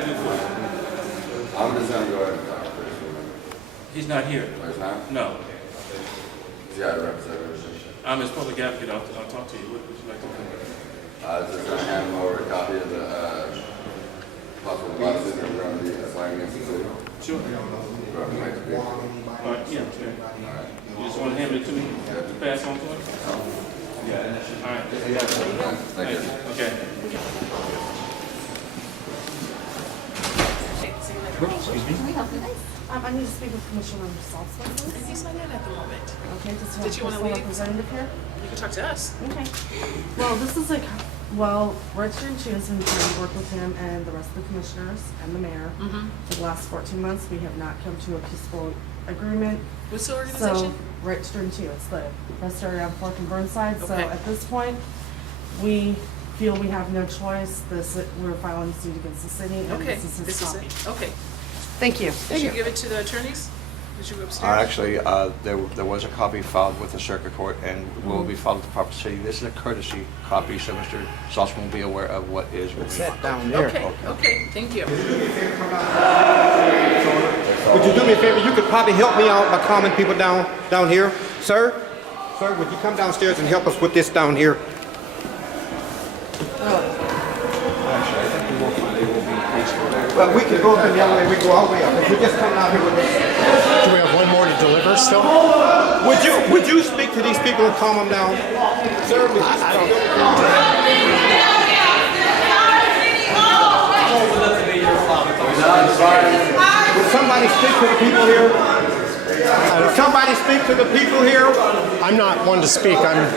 can I do for you? I'm just gonna go ahead and talk to this one. He's not here. There's not? No. Yeah, representative. I'm his public advocate. I'll talk to you. What would you like to do? I was just gonna hand him over a copy of the, possible buses that we're gonna be applying against the city. Sure. Throughout the next week. All right, yeah, okay. You just want to hand it to me to pass on to him? Yeah. All right. Thank you. Okay. Can we help you guys? I need to speak with Commissioner Saltzman, please. He's not in at the moment. Okay, does he Did have you wanna a leave? representative here? You can talk to us. Okay. Well, this is Richard and Chu has been trying to work with him and the rest of the commissioners and the mayor. For the last 14 months, we have not come to a peaceful agreement. What's the So, organization? Richard and Chu, it's the rest area on Fourth and Burnside. So Okay. at this point, we feel we have no choice. We're filing suit against the city, and Okay, this is his this is copy. it. Okay. Thank you. Did you give it to the attorneys? Did you go upstairs? Actually, there was a copy filed with the circuit court and will be filed with the proper city. This is a courtesy copy, so Mr. Saltzman will be aware of what is moving on. Down there. Okay, okay, thank you. Would you do me a favor? You could probably help me out by calming people down here. Sir, would you come downstairs and help us with this down here? Well, we can go up in the other way. We go all the way up. If we just come down here with this. Do we have one more to deliver still? Would you speak to these people and calm them down? Sir, would you Would somebody speak to the people here? Would somebody speak to the people here? I'm not one to speak. I'm.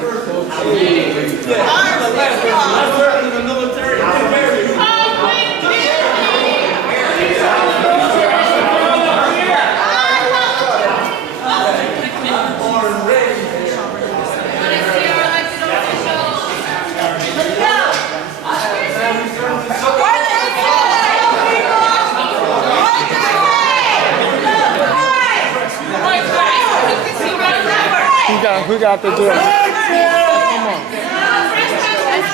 Who got the deal? Let's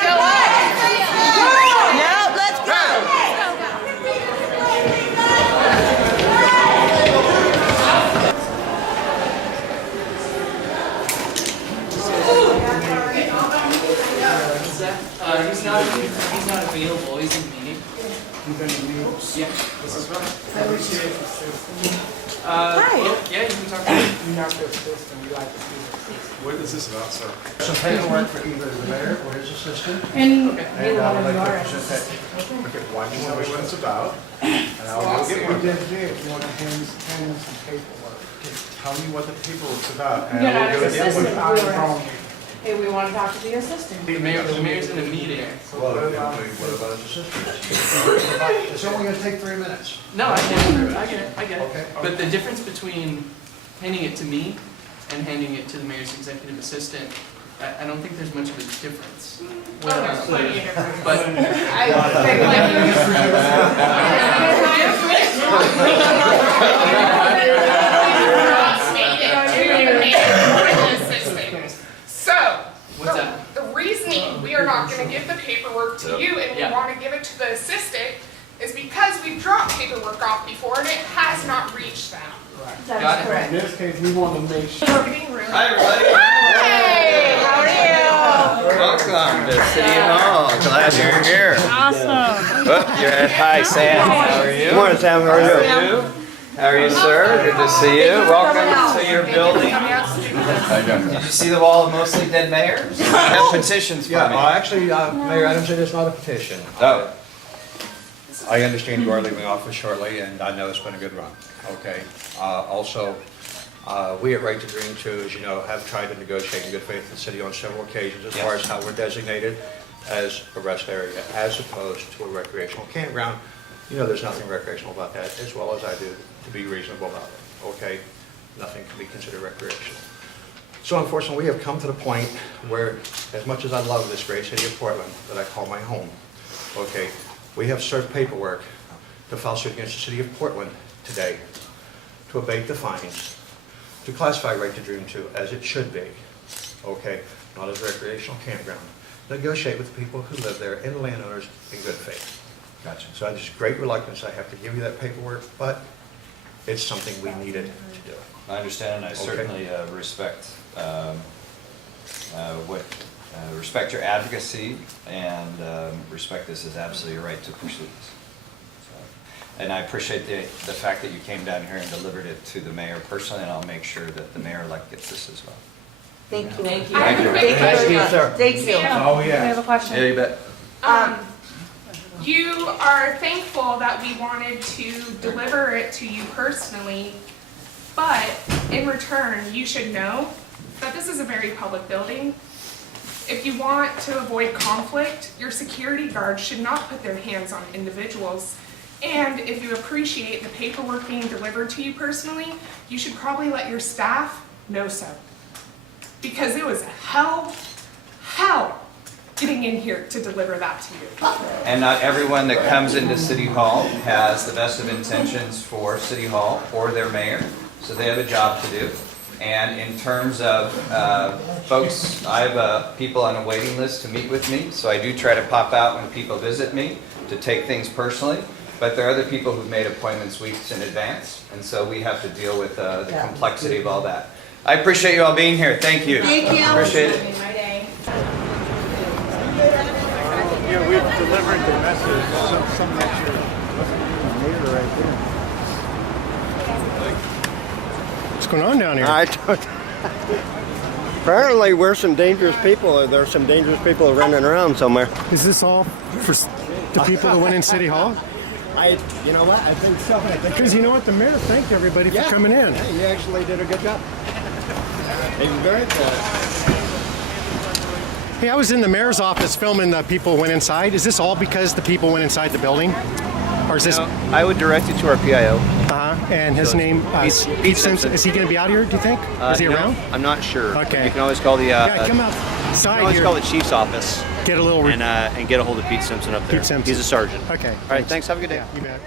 go up. No, let's go. He's not available. He's in the meeting. Yeah, this is fine. Well, yeah, you can talk to me. What is this about, sir? Some paperwork for either the mayor or his assistant. And And I would like to present that. Okay, why don't you tell me what it's about? And I'll go get one. If you want to hand them some paperwork. Tell me what the paperwork's about, and You're not I will go his get one. assistant. Hey, we want to talk to the assistant. The mayor's in a meeting. What about his assistant? It's only going to take 3 minutes. No, I get it. I get it. Okay. But the difference between handing it to me and handing it to the mayor's executive assistant, I don't think there's much of a difference. But what's that? The reasoning we are not going to give the paperwork to you and we Yeah. want to give it to the assistant is because we've dropped paperwork off before and it has not reached them. Got it. In this case, we want to make sure. Marketing room. Hi, everybody. Hey, how are you? Welcome to City Hall. Glad you're here. Awesome. Hi, Sam. How are you? Good morning, Sam. How are you? How are you, sir? Good to see you. Welcome to your building. Did you see the wall of mostly dead mayors? Have petitions for me. Actually, Mayor Adams, it is not a petition. Oh. I understand you are leaving office shortly, and I know it's been a good run. Okay. Also, we at Right to Dream too, as you know, have tried to negotiate in good faith with the city on several occasions as far as how we're designated as a rest area as opposed to a recreational campground. You know, there's nothing recreational about that, as well as I do, to be reasonable about it. Okay? Nothing can be considered recreational. So unfortunately, we have come to the point where, as much as I love this great city of Portland that I call my home, okay, we have served paperwork to file suit against the city of Portland today to abate the fines, to classify Right to Dream 2 as it should be, okay, not as a recreational campground. Negotiate with the people who live there and the landowners in good faith. Gotcha. So there's great reluctance, I have to give you that paperwork, but it's something we needed to do. I understand, and I Okay. certainly respect respect your advocacy, and respect this is absolutely your right to pursue this. So, and I appreciate the fact that you came down here and delivered it to the mayor personally, and I'll make sure that the mayor-elect gets this as well. Thank you. Thank I have a quick question. Thank you. Oh, I yeah. have a question. Yeah, you bet. You are thankful that we wanted to deliver it to you personally, but in return, you should know that this is a very public building. If you want to avoid conflict, your security guards should not put their hands on individuals. And if you appreciate the paperwork being delivered to you personally, you should probably let your staff know so. Because it was hell getting in here to deliver that to you. And not everyone that comes into City Hall has the best of intentions for City Hall or their mayor, so they have a job to do. And in terms of folks, I have people on a waiting list to meet with me, so I do try to pop out when people visit me to take things personally. But there are other people who've made appointments weeks in advance, and so we have to deal with the complexity of all that. I appreciate you all being here. Thank you. Thank you. Appreciate it. Yeah, we've delivered the message. Some that you're mayor right there. What's going on down here? Apparently, we're some dangerous people, or there's some dangerous people running around somewhere. Is this all for the people that went in City Hall? You know what? I think so. Because you know what? The mayor thanked everybody for coming in. Yeah, you actually did a good job. He was very good. Hey, I was in the mayor's office filming the people went inside. Is this all because the people went inside the building? Or is this... I would direct it to our PIO. And his name, Pete Simpson. Is he going to be out here, do you think? Is he around? I'm not sure. Okay. You can always call the... Yeah, come you outside can always here. call the chief's office Get a little... and get a hold of Pete Simpson up there. Pete Simpson. He's a sergeant. Okay. All right, thanks. Have a good day. Yeah, you bet.